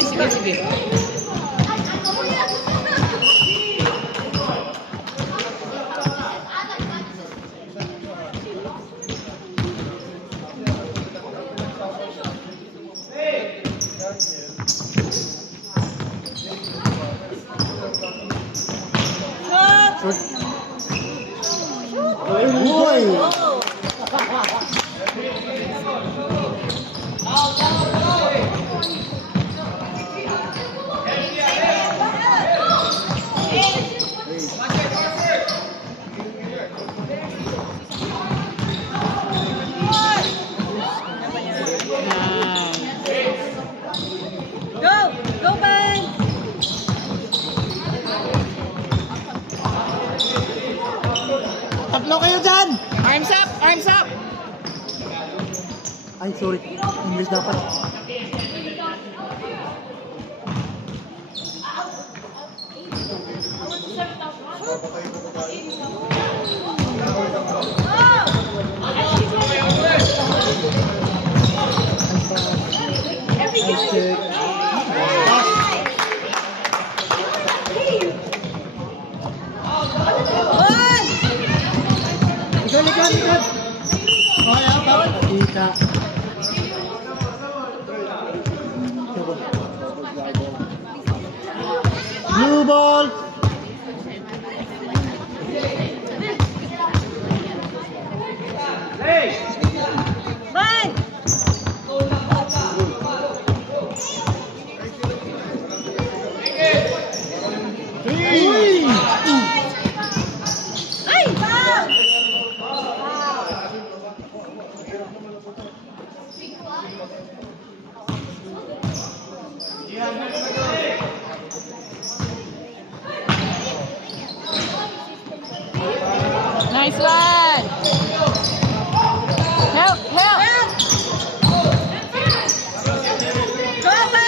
sige, sige. Uy! Tatlo kayo dyan! Arms up! Arms up! Ay, sorry. English dapat. Nice check. Likod! Okay, bawal. Kita. Blue ball! Nice one! Help! Help! Grabe.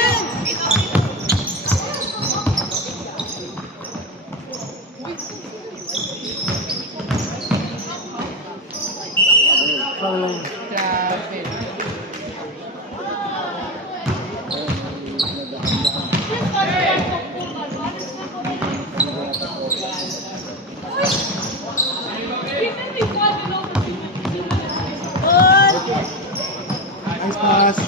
Nice pass.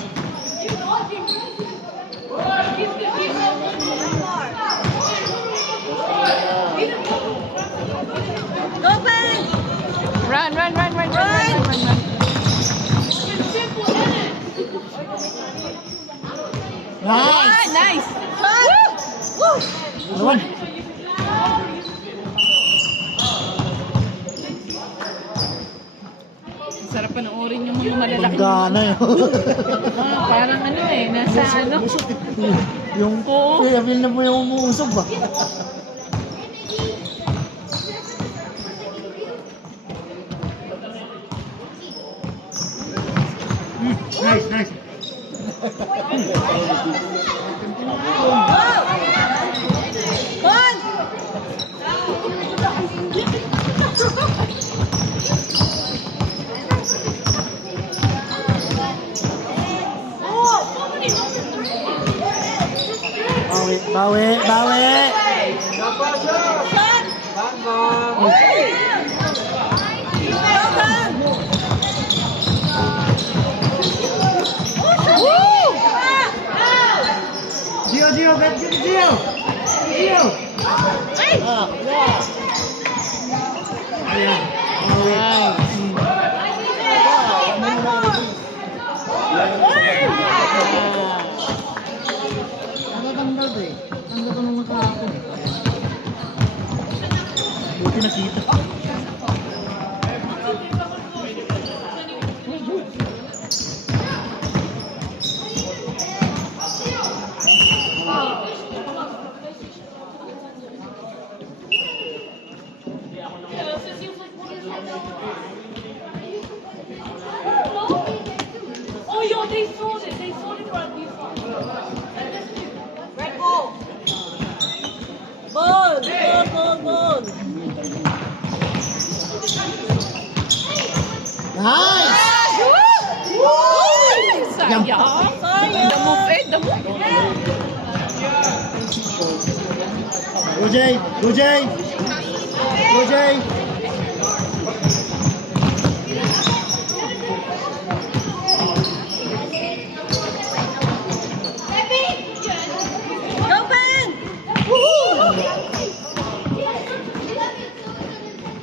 Run! Nice! Nice! Woo! Naman. Sarap panoorin yung mga malalaki. Gana yun. Parang ano nasa ano. Yung Oo. Kuya Bill na mo yung umuusog ba? Nice. Bawi. Gio, get Gio. Buti nakita. Oh, yo, they sold it. They sold it for a new song. Red ball. Ball. Sayang. Damo eh, damo. Go Jay! Go Jay! Go Jay!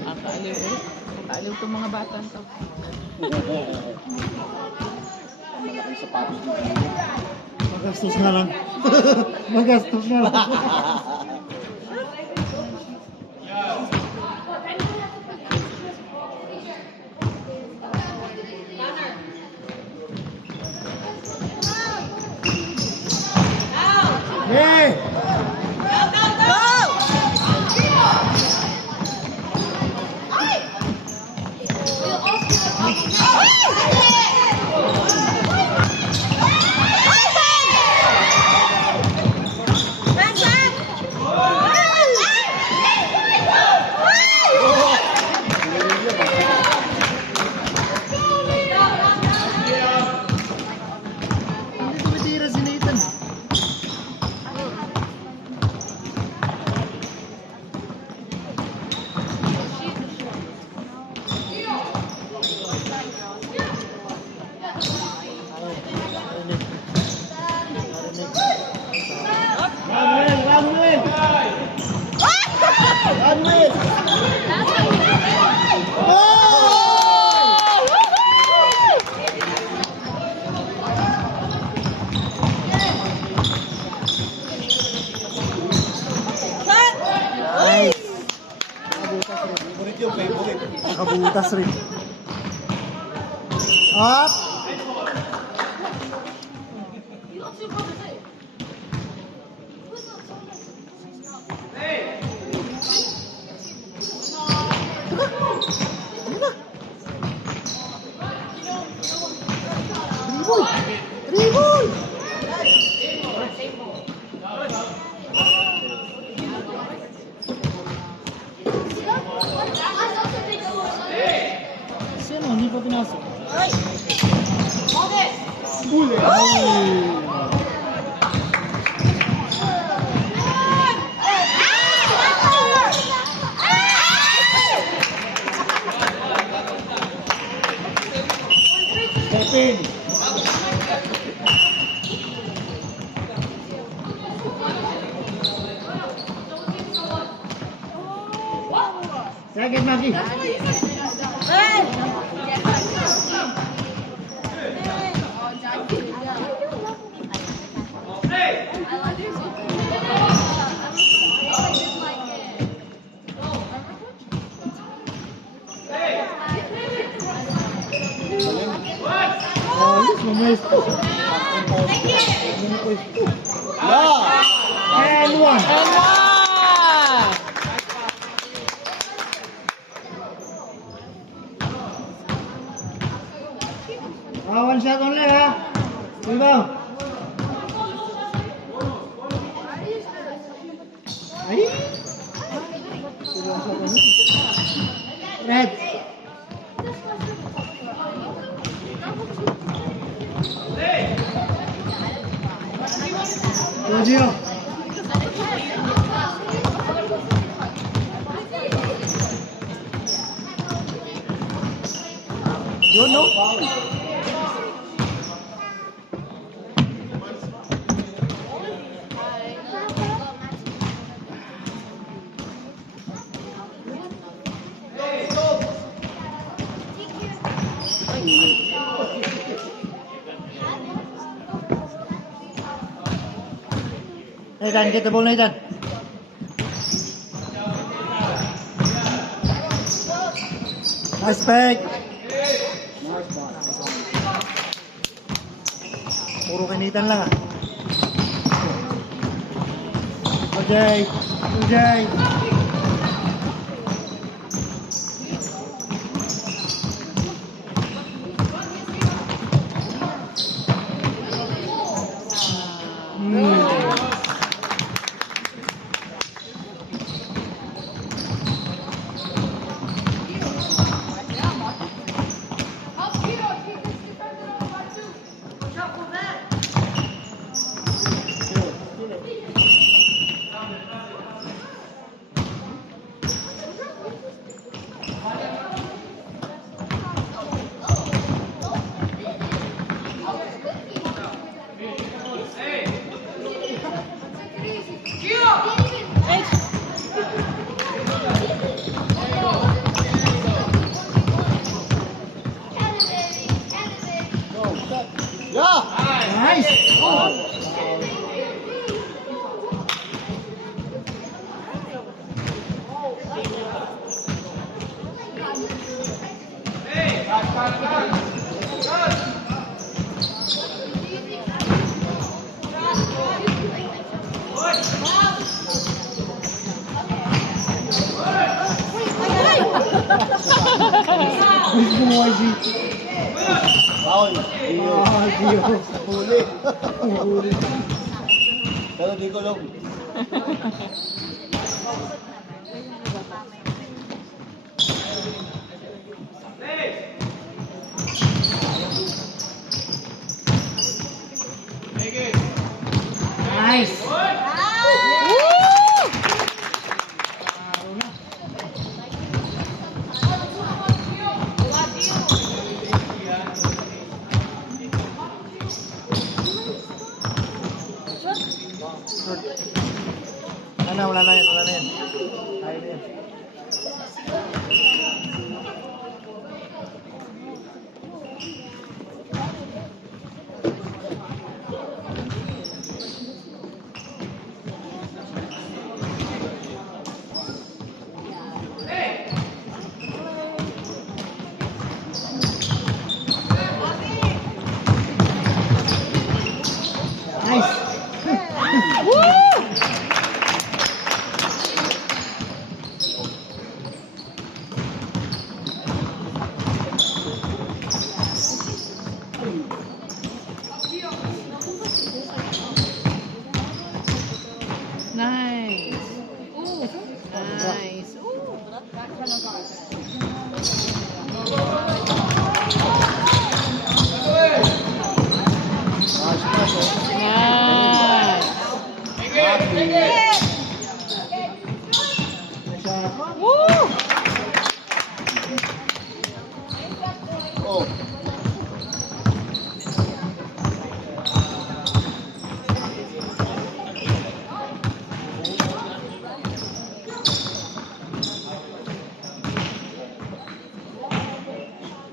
Ang kaaliw eh. Kaaliw itong mga bata to. Magastos na lang. Magastos na lang. Hey! Hindi tumitira si Nathan. Manuel! Nakabutas rin. Up! Triboy! Triboy! Sino? Hindi pa pinasok. Uli! Step in! Second, Maggie! Ayos, mamesto. And one. One shot only, ha? Diba? Ay! Seryoso ka niya. Red! Sergio! Yun, no? Nathan, get the ball, Nathan. Nice pick. Puro kay Nathan lang, ah. Okay. Okay. Nice! Gusto mo YG? Foul. Ah, Gio. Huli. Huli. Pero di ko lang. Nice! Wala na yan, wala na yan. Kaya na yan. Nice! Nice. Ooh. Nice. Ooh. Nice. Woo! Oh.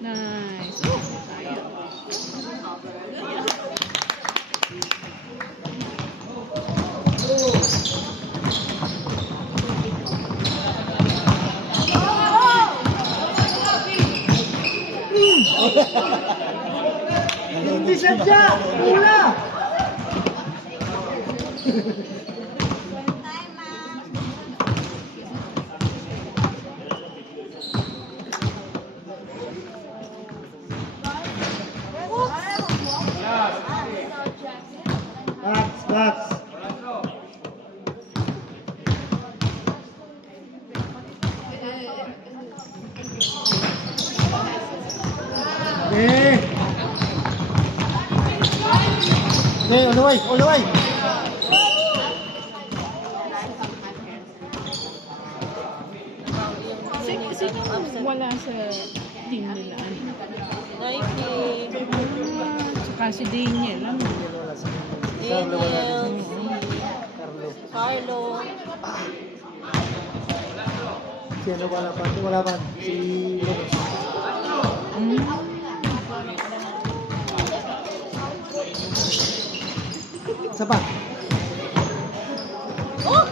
Nice. Ooh. Sayang. Hindi sadya! Wala! Box! Okay. Okay, all the way, all the way. Sino wala sa team nila? Nike, Saka si Daniel. Ano? Daniel, Carlo. Si ano wala pa? Si wala pa? Si... Isa pa? Oh!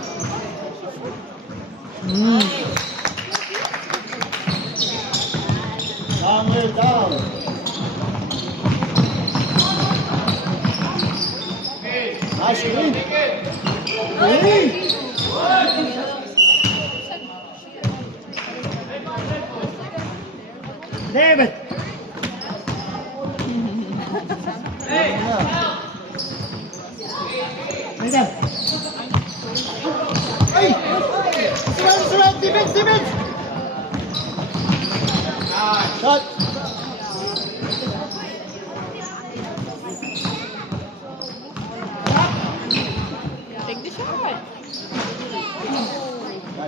Hammer down. Nice green. Hey! David! Ayan. Ay! Surround! Defense! Defense! Shot.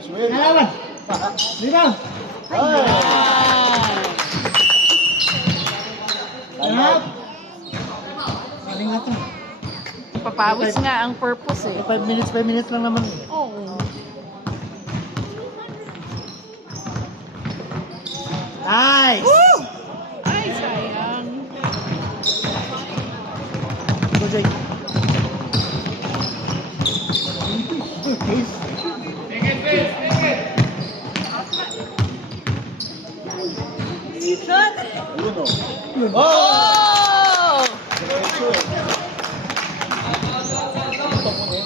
Nice win. Nalaman. Rebound. Ay! Hanap. Saling nga to. Papawis nga ang purpose eh. 5 minutes lang naman. Oo. Nice! Ay, sayang. Go, Jay. Case. Ayun o. Yun. Oh! Diretso eh. Ito mo eh.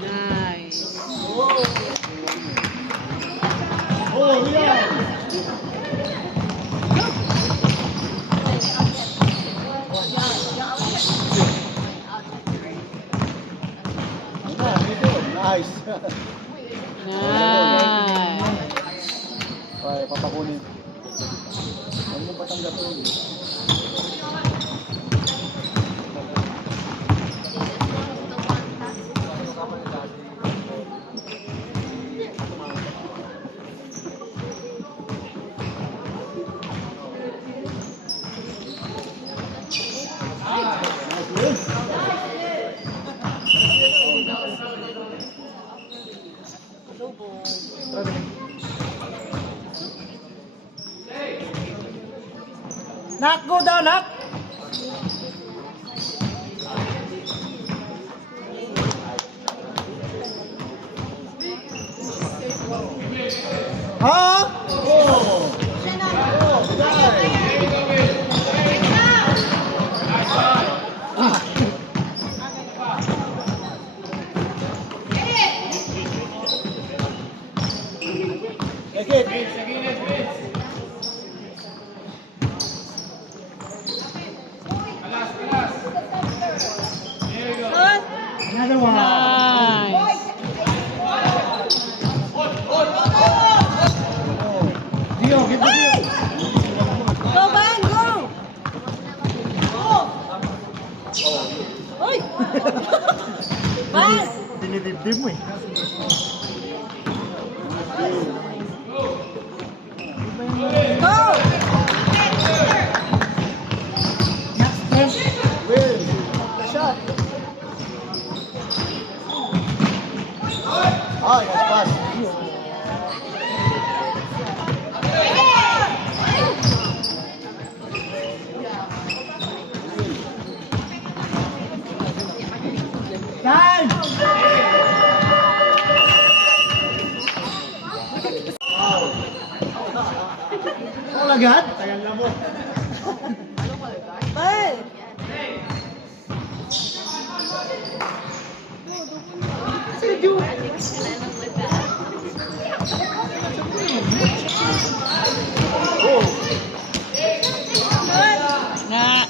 Nice. Oh, Rian! Nice. Nice. Ay, papakunin. Huwag mo patanggapin. Knock, go down, knock. Ha? Oh! Oh, nice! Take it! Another one. Nice. Dio, give me Dio. Go, Van, go! Uy! Van! Dinidibdib mo eh. Go! Win! Shot! Ah, nice pass. Time! All agad? Tagal na mo. Van! Na.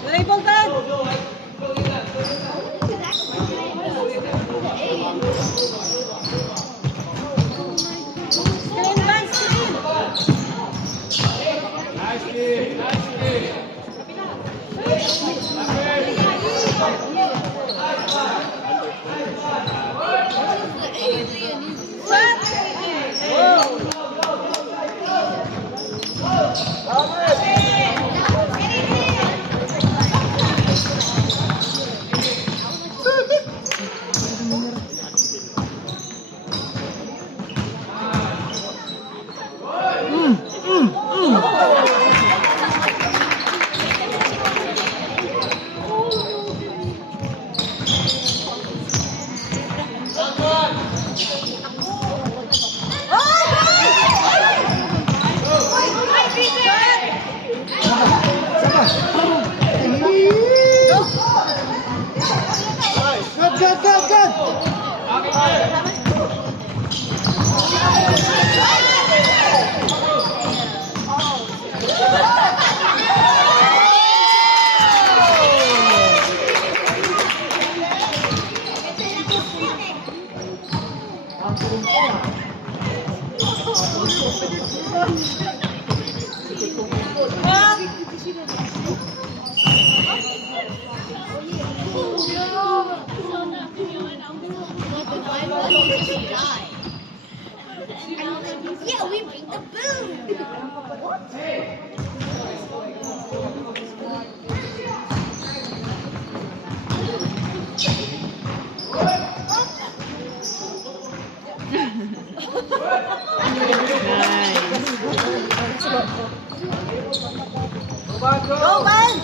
Galing, Boltan! Screen, Van, screen! Yeah, we beat the boom. Go, man!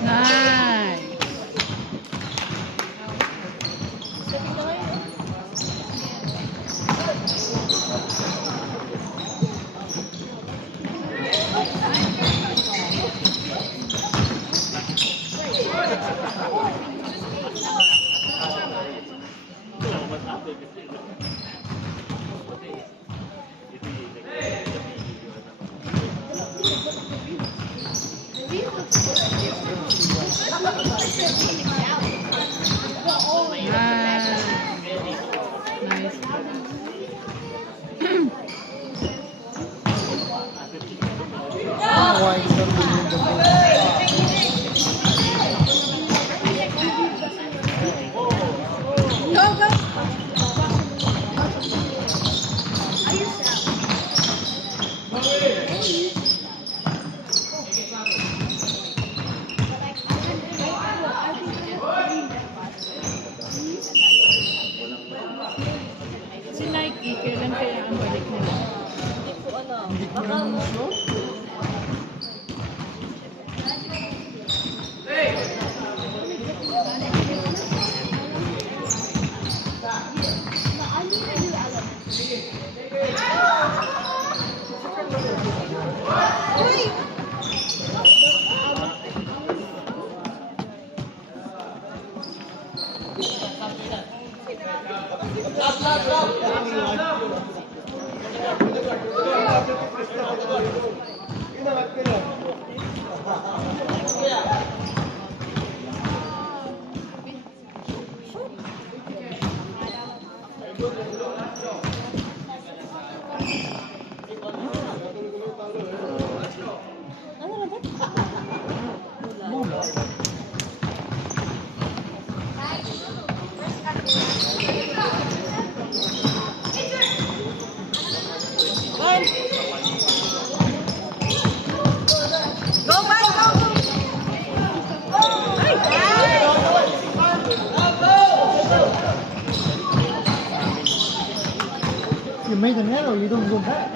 Nice. Nice. Why is that winning the ball? Si Nike, kailan kaya ang balik nila? Hindi ko naman sure. You made an error, you don't go back.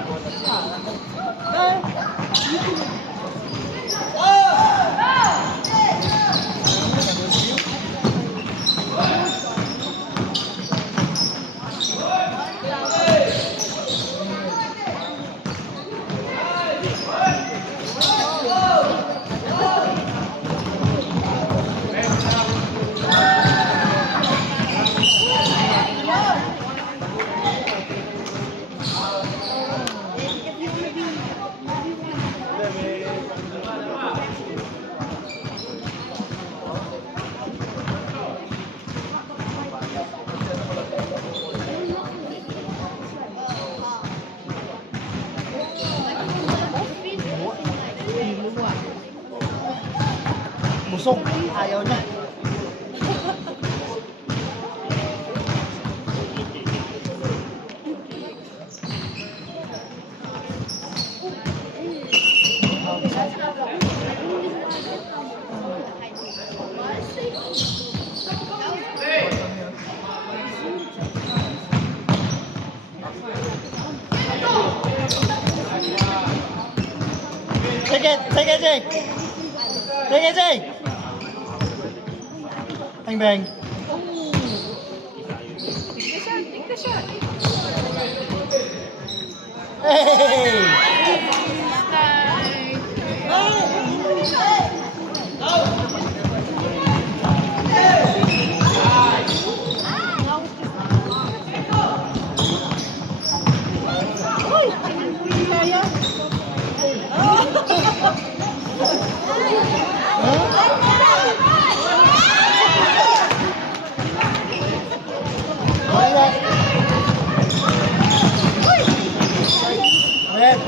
Busog, ayaw na. Take it, Jake. Take it, Jake. Bang, bang. Take the shot, take the shot. Hey! Red.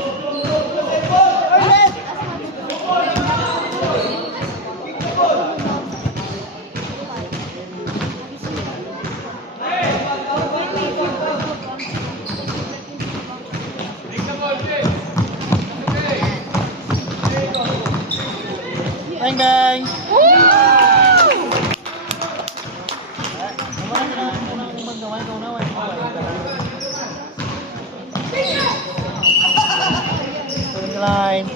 Bang bang. Line.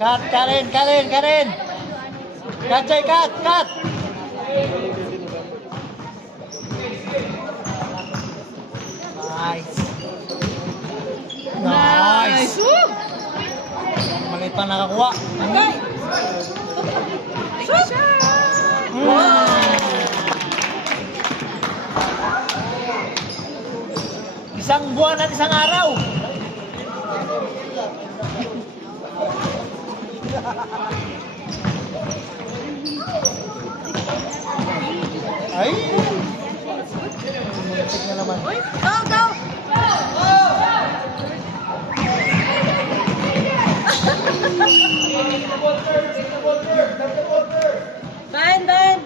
Cut, Karin. Cut, Jay, cut. Nice. Woo! Maliit pa nakakuha. Okay. Isang buwan at isang araw. Ay! Muntik na naman. Go! Ben!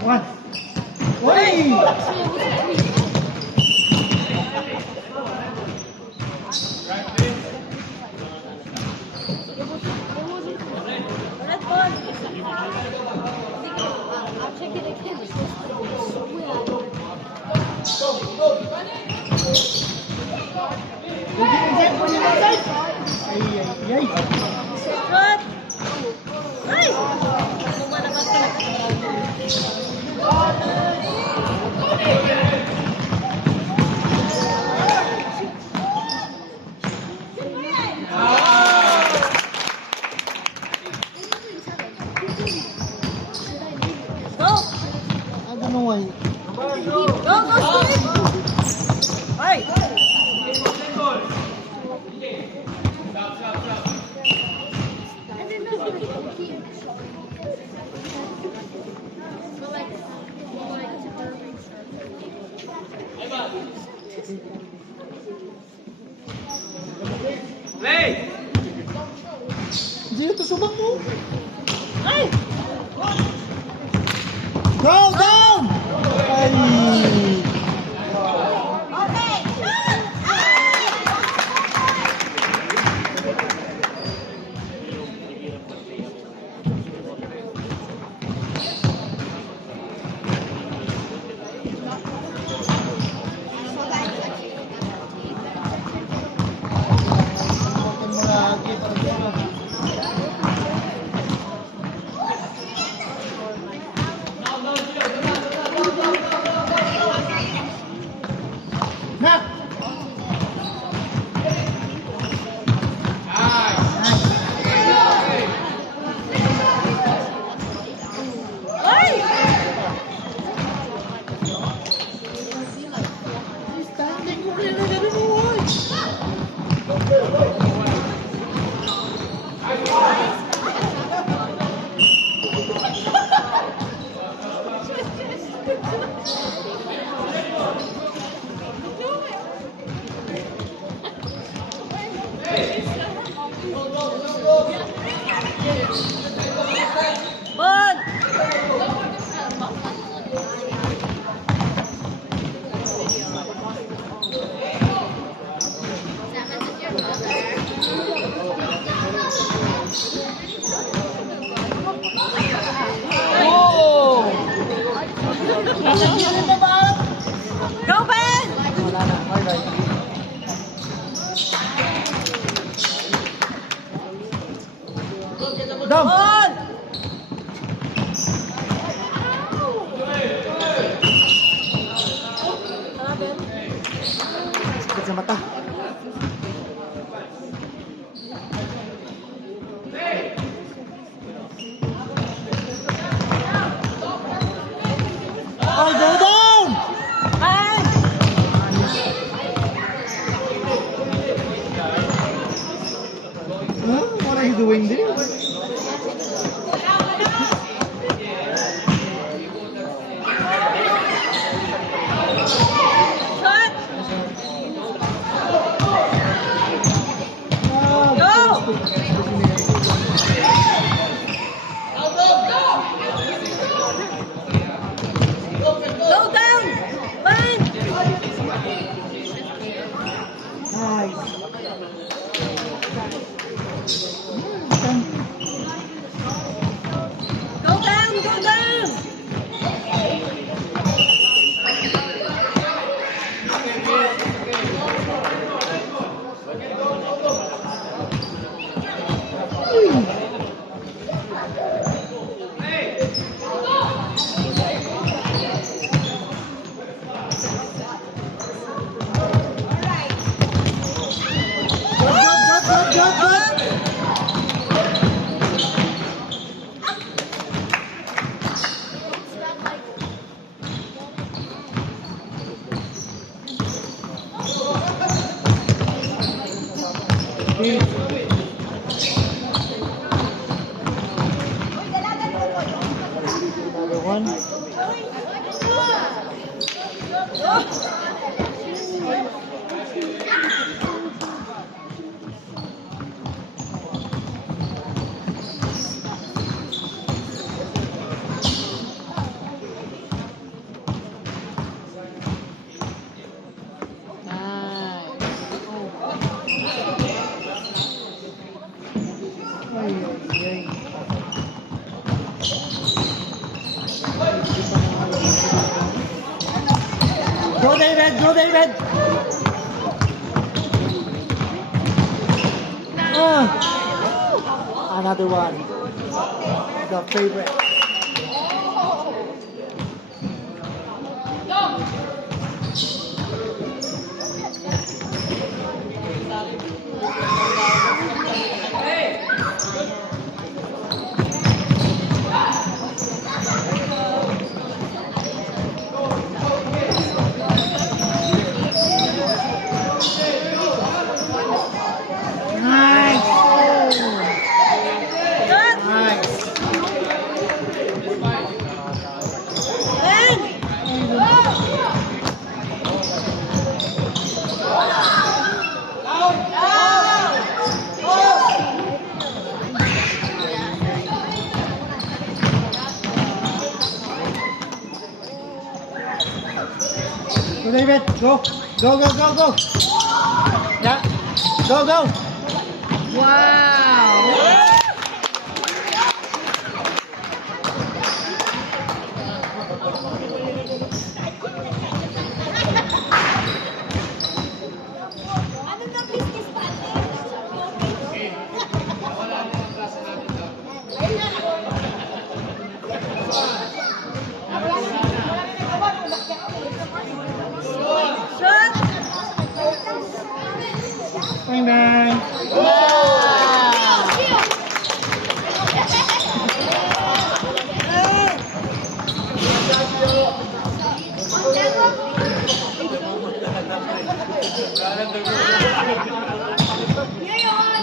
One. Uy! Red ball. I'll check it again. Ay. Good. Ay! Luma naman ito. Go! I don't know why. Go, Steve! Ay! Hindi ito subang mo. Ay! Go down! Ay! Okay! Dom. On! Sakit sa mata. Oh, go down! Huh? What are you doing there? Shot! Go down! Line! Nice. Go down! Go down! Another one. Ay, ay, ay. Go David! Go David! Another one. The favorite. Nice! Nice! Go David, go! Go, go, go, go! Yeah! Go, go! Wow! Ano na business Shot! Bang, bang!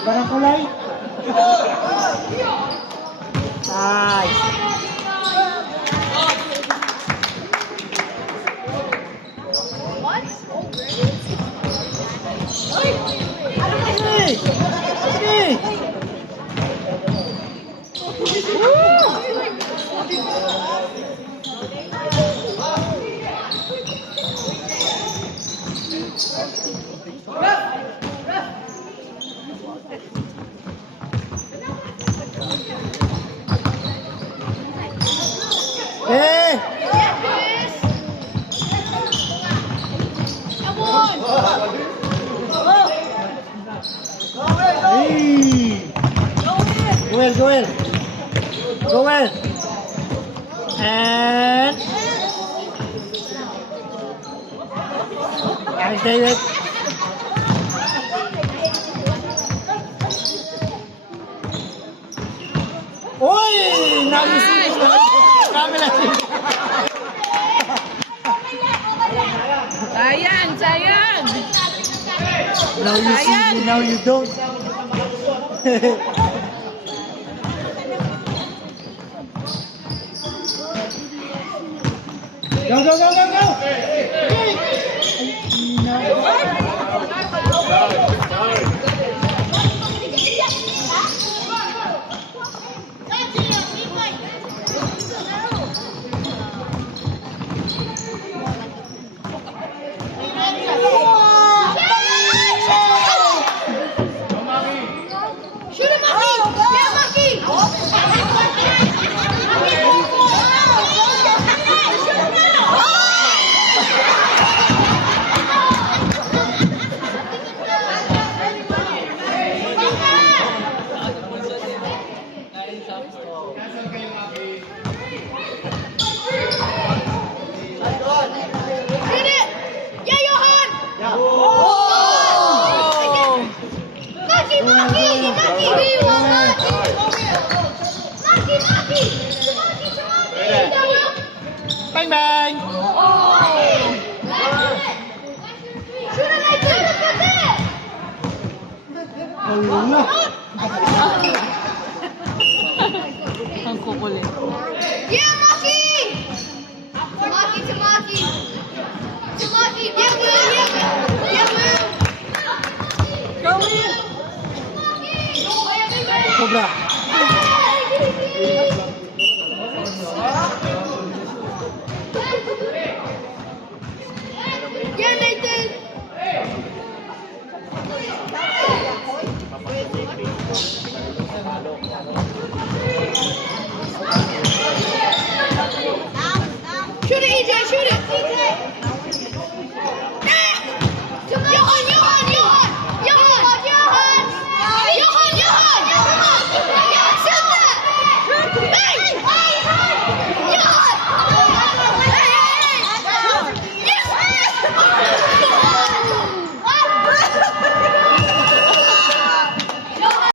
Barang kulay. Nice. Hey! Hey! Hey! Come on! Hey! Joel, Joel. Go well. And... Nice, David. Oy! Now you see this. Camera. Sayang, sayang. Now you see me, now you don't. Go, go, go, go, go! Shoot him, Maki! Yeah, Maki! Shoot it! Yeah, Johan! Maki, Maki! Maki! Maki! Maki! Bang, bang! Shoot him, Maki! Ayun na. Ang kukulit. Yeah, Maki! Maki to Maki! To Maki! Yeah, Will! Yeah, Will! Go, Will! Sobra. Maki!